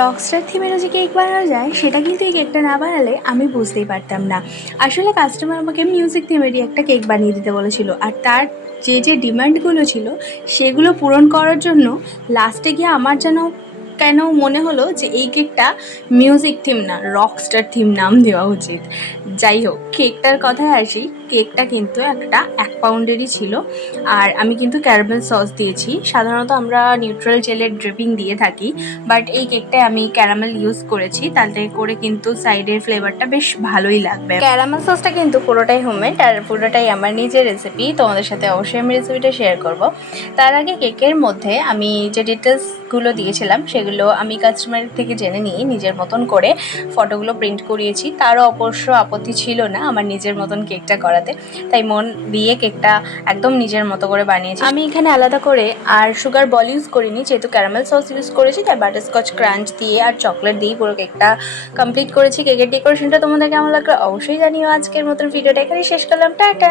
Rockstar থিমেরও যে cake বানানো যায় সেটা কিন্তু এই কেকটা না বানালে আমি বুঝতেই পারতাম না। আসলে কাস্টমার আমাকে মিউজিক থিমেরই একটা কেক বানিয়ে দিতে বলেছিল, আর তার যে ডিমান্ডগুলো ছিল সেগুলো পূরণ করার জন্য লাস্টে গিয়ে আমার যেন কেন মনে হলো যে এই কেকটা মিউজিক থিম না, রকস্টার থিম নাম দেওয়া উচিত। যাই হোক, কেকটার কথায় আসি। কেকটা কিন্তু একটা 1 পাউন্ডেরই ছিল, আর আমি কিন্তু ক্যারামেল সস দিয়েছি। সাধারণত আমরা নিউট্রাল জেলের ড্রিপিং দিয়ে থাকি, বাট এই কেকটায় আমি ক্যারামেল ইউজ করেছি, তাতে করে কিন্তু সাইডের ফ্লেভারটা বেশ ভালোই লাগবে। ক্যারামেল সসটা কিন্তু পুরোটাই হোমমেড আর পুরোটাই আমার নিজের রেসিপি। তোমাদের সাথে অবশ্যই আমি রেসিপিটা শেয়ার করব। তার আগে কেকের মধ্যে আমি যে ডিটেলসগুলো দিয়েছিলাম সেগুলো আমি কাস্টমার থেকে জেনে নিয়ে নিজের মতন করে ফটোগুলো প্রিন্ট করিয়েছি। তারও অবশ্য আপত্তি ছিল না আমার নিজের মতন কেকটা করাতে, তাই মন দিয়ে কেকটা একদম নিজের মতো করে বানিয়েছি। আমি এখানে আলাদা করে আর সুগার বল ইউজ করিনি, যেহেতু ক্যারামেল সস ইউজ করেছি, তাই বাটারস্কচ ক্রাঞ্চ দিয়ে আর চকলেট দিয়ে পুরো কেকটা কমপ্লিট করেছি। কেকের ডেকোরেশনটা তোমাদের কেমন লাগলো অবশ্যই জানিও। আজকের মতন ভিডিওটা এখানেই শেষ করলাম, টাটা।